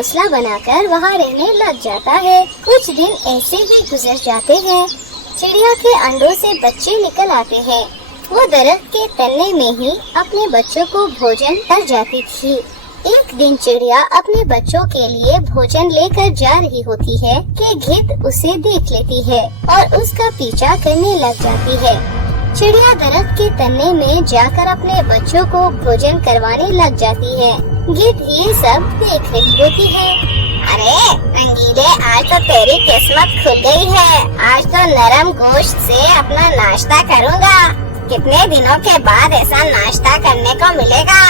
घोंसला बनाकर वहाँ रहने लग जाता है। कुछ दिन ऐसे ही गुजर जाते हैं। चिड़िया के अंडों से बच्चे निकल आते हैं। वो दरख्त के तने में ही अपने बच्चों को भोजन कर जाती थी। एक दिन चिड़िया अपने बच्चों के लिए भोजन लेकर जा रही होती है कि गिद्ध उसे देख लेती है और उसका पीछा करने लग जाती है। चिड़िया दरख्त के तने में जाकर अपने बच्चों को भोजन करवाने लग जाती है। गिद्ध ये सब देख रही होती है। अरे रंगीले, आज तो तेरी किस्मत खुल गई है। आज तो नरम गोश्त से अपना नाश्ता करूँगा। कितने दिनों के बाद ऐसा नाश्ता करने को मिलेगा।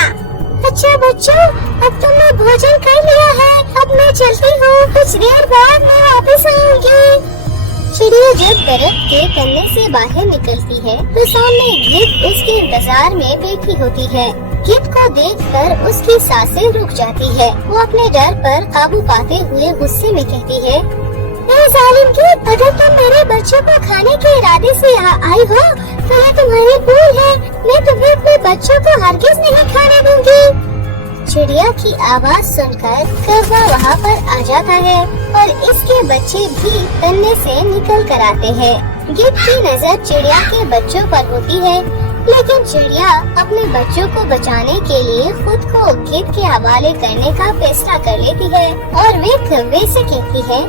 अच्छा बच्चों, अब तुमने भोजन कर लिया है, अब मैं चलती हूँ। कुछ देर बाद मैं वापस आऊंगी। चिड़िया जब दरख्त के तने से बाहर निकलती है तो सामने गिद्ध उसके इंतजार में बैठी होती है। गिद्ध को देखकर उसकी सांसें रुक जाती है। वो अपने डर पर काबू पाते हुए गुस्से में कहती है, ए जालिम गिद्ध, अगर तुम मेरे बच्चों को खाने के इरादे से यहाँ आई हो तो ये तुम्हारी भूल है। मैं तुम्हें अपने बच्चों को हरगिज नहीं खाने दूंगी। चिड़िया की आवाज सुनकर कौवा वहाँ पर आ जाता है और इसके बच्चे भी तन्ने से निकल कर आते हैं। गिद्ध की नजर चिड़िया के बच्चों पर होती है, लेकिन चिड़िया अपने बच्चों को बचाने के लिए खुद को गिद्ध के हवाले करने का फैसला कर लेती है और वे कौवे से कहती है,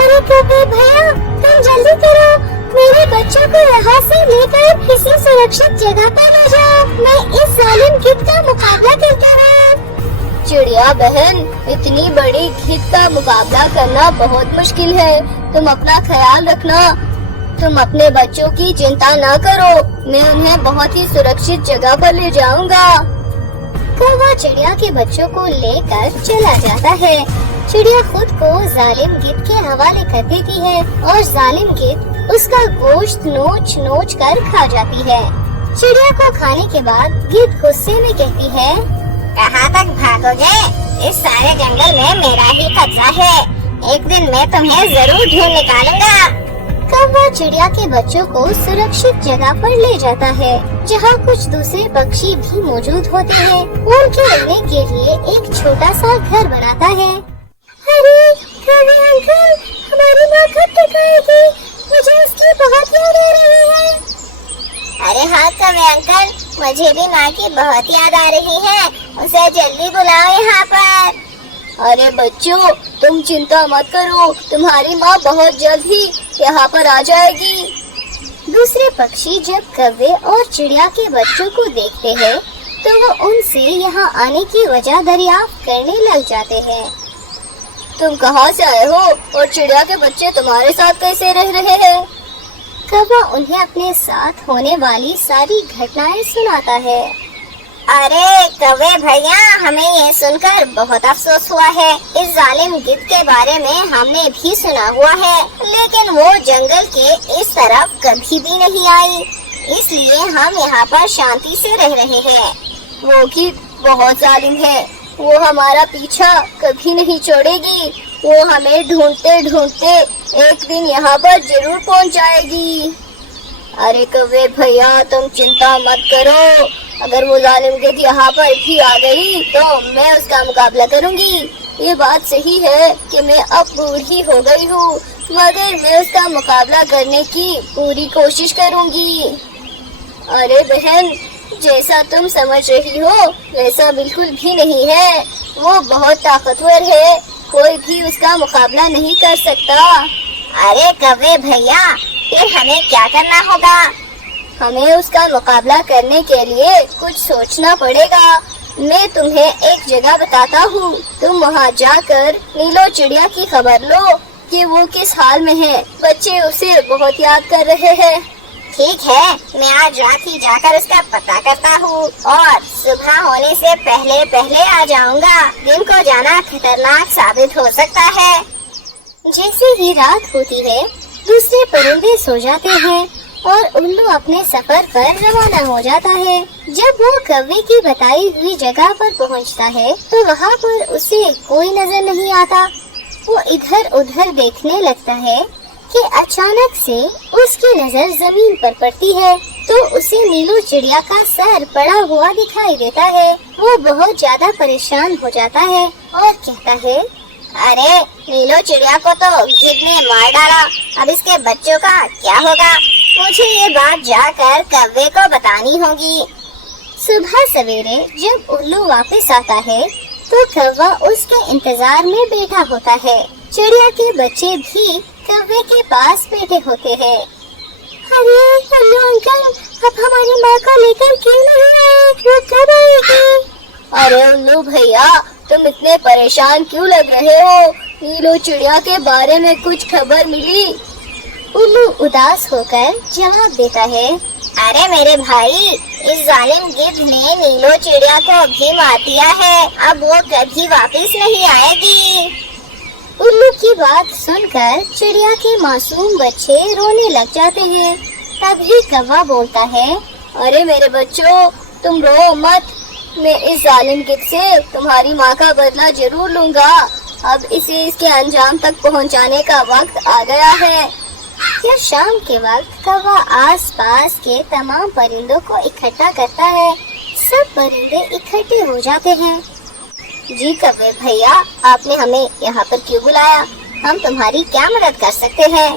अरे कौवे भैया, तुम जल्दी करो, मेरे बच्चों को यहाँ से लेकर किसी सुरक्षित जगह पर ले जाओ। मैं इस जालिम गिद्ध का मुकाबला करता रहा। चिड़िया बहन, इतनी बड़ी गिद्ध का मुकाबला करना बहुत मुश्किल है। तुम अपना ख्याल रखना। तुम अपने बच्चों की चिंता न करो, मैं उन्हें बहुत ही सुरक्षित जगह पर ले जाऊंगा। कौवा चिड़िया के बच्चों को लेकर चला जाता है। चिड़िया खुद को जालिम गिद्ध के हवाले कर देती है और जालिम गिद्ध उसका गोश्त नोच नोच कर खा जाती है। चिड़िया को खाने के बाद गिद्ध गुस्से में कहती है, कहाँ तक भागोगे? इस सारे जंगल में मेरा ही कब्जा है। एक दिन मैं तुम्हें जरूर ढूंढ निकालूंगा। कौवा चिड़िया के बच्चों को सुरक्षित जगह पर ले जाता है, जहाँ कुछ दूसरे पक्षी भी मौजूद होते हैं। वो उनके रहने के लिए एक छोटा सा घर बनाता है। अरे कौवे अंकल, हमारी माँ कब तक आएगी? मुझे उसकी बहुत याद आ रही है। अरे हाँ कौवे अंकल, मुझे भी माँ की बहुत याद आ रही है। उसे जल्दी बुलाओ यहाँ पर। अरे बच्चों, तुम चिंता मत करो, तुम्हारी माँ बहुत जल्द ही यहाँ पर आ जाएगी। दूसरे पक्षी जब कौवे और चिड़िया के बच्चों को देखते हैं तो वो उनसे यहाँ आने की वजह दरियाफ्त करने लग जाते हैं। तुम कहाँ से आए हो और चिड़िया के बच्चे तुम्हारे साथ कैसे रह रहे हैं? कौवा उन्हें अपने साथ होने वाली सारी घटनाएं सुनाता है। अरे कौवे भैया, हमें ये सुनकर बहुत अफसोस हुआ है। इस जालिम गिद्ध के बारे में हमने भी सुना हुआ है, लेकिन वो जंगल के इस तरफ कभी भी नहीं आई, इसलिए हम यहाँ पर शांति से रह रहे हैं। वो गिद्ध बहुत जालिम है, वो हमारा पीछा कभी नहीं छोड़ेगी। वो हमें ढूंढते ढूंढते एक दिन यहाँ पर जरूर पहुँच जाएगी। अरे कौवे भैया, तुम चिंता मत करो। अगर वो जालिम गिद्ध यहाँ पर भी आ गई तो मैं उसका मुकाबला करूँगी। ये बात सही है कि मैं अब बूढ़ी हो गई हूँ, मगर मैं उसका मुकाबला करने की पूरी कोशिश करूँगी। अरे बहन, जैसा तुम समझ रही हो वैसा बिल्कुल भी नहीं है। वो बहुत ताकतवर है, कोई भी उसका मुकाबला नहीं कर सकता। अरे कौवे भैया, फिर हमें क्या करना होगा? हमें उसका मुकाबला करने के लिए कुछ सोचना पड़ेगा। मैं तुम्हें एक जगह बताता हूँ, तुम वहाँ जाकर नीलो चिड़िया की खबर लो कि वो किस हाल में है। बच्चे उसे बहुत याद कर रहे हैं। ठीक है, मैं आज रात ही जाकर उसका पता करता हूँ और सुबह होने से पहले पहले आ जाऊँगा। दिन को जाना खतरनाक साबित हो सकता है। जैसे ही रात होती है, दूसरे परिंदे सो जाते हैं और उल्लू अपने सफर पर रवाना हो जाता है। जब वो कौवे की बताई हुई जगह पर पहुंचता है तो वहाँ पर उसे कोई नजर नहीं आता। वो इधर उधर देखने लगता है कि अचानक से उसकी नजर जमीन पर पड़ती है तो उसे नीलू चिड़िया का सर पड़ा हुआ दिखाई देता है। वो बहुत ज्यादा परेशान हो जाता है और कहता है, अरे नीलो चिड़िया को तो गिद्ध ने मार डाला, अब इसके बच्चों का क्या होगा? मुझे ये बात जाकर कौवे को बतानी होगी। सुबह सवेरे जब उल्लू वापस आता है तो कौवा उसके इंतजार में बैठा होता है। चिड़िया के बच्चे भी कौवे के पास बैठे होते हैं। अरे उल्लू अंकल, अब हमारी माँ को लेकर क्यों नहीं आए? वो कब आएगी? अरे उल्लू भैया, तुम इतने परेशान क्यों लग रहे हो? नीलो चिड़िया के बारे में कुछ खबर मिली? उल्लू उदास होकर जवाब देता है, अरे मेरे भाई, इस जालिम गिद्ध ने नीलो चिड़िया को भी मार दिया है, अब वो कभी वापस नहीं आएगी। उल्लू की बात सुनकर चिड़िया के मासूम बच्चे रोने लग जाते हैं। तभी कौवा बोलता है, अरे मेरे बच्चों, तुम रो मत, मैं इस जालिम गिद्ध से तुम्हारी माँ का बदला जरूर लूंगा। अब इसे इसके अंजाम तक पहुँचाने का वक्त आ गया है। फिर शाम के वक्त कौवा आसपास के तमाम परिंदों को इकट्ठा करता है। सब परिंदे इकट्ठे हो जाते हैं। जी कौवे भैया, आपने हमें यहाँ पर क्यों बुलाया? हम तुम्हारी क्या मदद कर सकते हैं?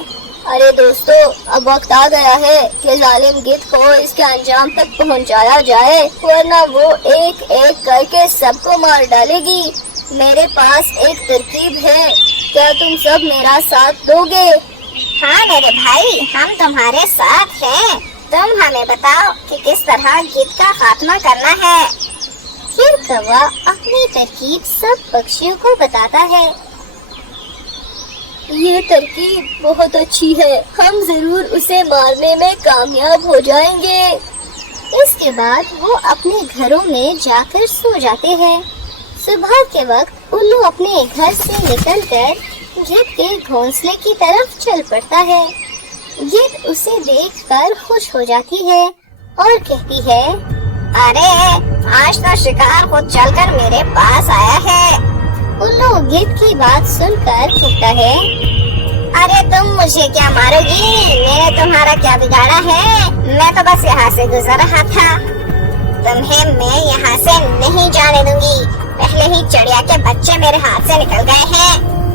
अरे दोस्तों, अब वक्त आ गया है कि जालिम गिद्ध को इसके अंजाम तक पहुंचाया जाए, वरना वो एक एक करके सबको मार डालेगी। मेरे पास एक तरकीब है, क्या तुम सब मेरा साथ दोगे? हाँ मेरे भाई, हम तुम्हारे साथ हैं। तुम हमें बताओ कि किस तरह गिद्ध का खात्मा करना है। फिर कौवा अपनी तरकीब सब पक्षियों को बताता है। ये तरकीब बहुत अच्छी है, हम जरूर उसे मारने में कामयाब हो जाएंगे। इसके बाद वो अपने घरों में जाकर सो जाते हैं। सुबह के वक्त उल्लू अपने घर से निकलकर गिद्ध के घोंसले की तरफ चल पड़ता है। गिद्ध उसे देखकर खुश हो जाती है और कहती है, अरे आज तो शिकार खुद चलकर मेरे पास आया है। उल्लू गिद्ध की बात सुनकर कहता है, अरे तुम मुझे क्या मारोगी? मैंने तुम्हारा क्या बिगाड़ा है? मैं तो बस यहाँ से गुजर रहा था। तुम्हें मैं यहाँ से नहीं जाने दूंगी। पहले ही चिड़िया के बच्चे मेरे हाथ से निकल गए हैं,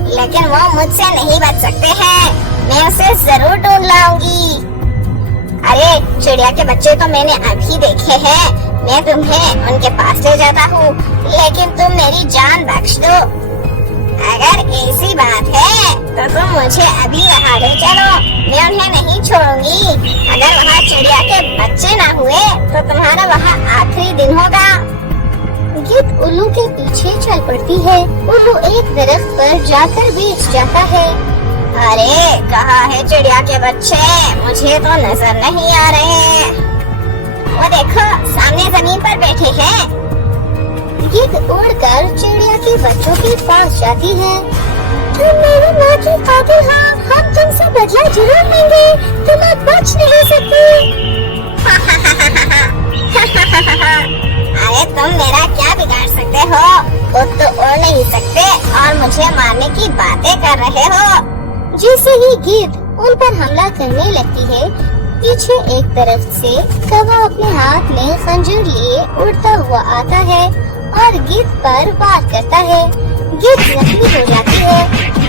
लेकिन वो मुझसे नहीं बच सकते हैं। मैं उसे जरूर ढूंढ लाऊंगी। अरे चिड़िया के बच्चे तो मैंने अभी देखे हैं, मैं तुम्हें उनके पास ले जाता हूँ, लेकिन तुम मेरी जान बख्श दो। अगर ऐसी बात है तो तुम मुझे अभी वहाँ ले चलो, मैं उन्हें नहीं छोड़ूंगी। अगर वहाँ चिड़िया के बच्चे ना हुए तो तुम्हारा वहाँ आखिरी दिन होगा। गिद्ध उल्लू के पीछे चल पड़ती है। उल्लू एक दरख्त पर जाकर बैठ जाता है। अरे कहाँ है चिड़िया के बच्चे? मुझे तो नजर नहीं आ रहे। वो देखो सामने जमीन पर बैठे हैं। गिद्ध उड़कर चिड़िया के बच्चों के पास जाती है। तुम मेरी माँ की कातिल हो, हम तुमसे बदला जरूर लेंगे, तुम अब बच नहीं सकते। अरे तुम मेरा क्या बिगाड़ सकते हो? खुद तो उड़ नहीं सकते और मुझे मारने की बातें कर रहे हो। जैसे ही गिद्ध उन पर हमला करने लगती है, पीछे एक तरफ से कौवा अपने हाथ में खंजर लिए उड़ता हुआ आता है और गिद्ध पर वार करता है। गिद्ध जख्मी हो जाती है,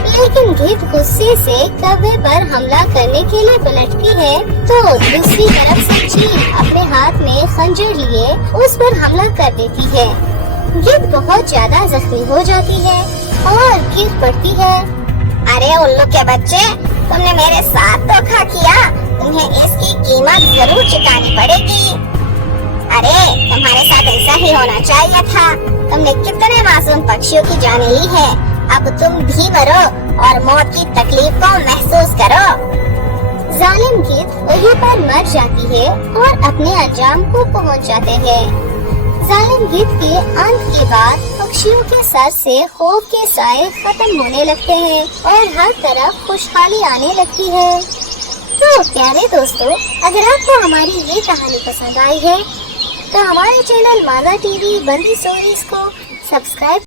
लेकिन गिद्ध गुस्से से कौवे पर हमला करने के लिए पलटती है तो दूसरी तरफ से चील अपने हाथ में खंजर लिए उस पर हमला कर देती है। गिद्ध बहुत ज्यादा जख्मी हो जाती है और गिर पड़ती है। अरे उल्लू के बच्चे, तुमने मेरे साथ धोखा किया, तुम्हें इसकी कीमत जरूर चुकानी पड़ेगी। अरे तुम्हारे साथ ऐसा ही होना चाहिए था। तुमने कितने मासूम पक्षियों की जान ली है, अब तुम भी मरो और मौत की तकलीफ को महसूस करो। जालिम गिद्ध वहीं पर मर जाती है और अपने अंजाम को पहुंच जाते हैं। जालिम गिद्ध के अंत के बाद पक्षियों के सर से खौफ के साए खत्म होने लगते हैं और हर तरफ खुशहाली आने लगती है। तो प्यारे दोस्तों, अगर आपको हमारी ये कहानी पसंद आई है तो हमारे चैनल मादा टीवी बंदी स्टोरीज को सब्सक्राइब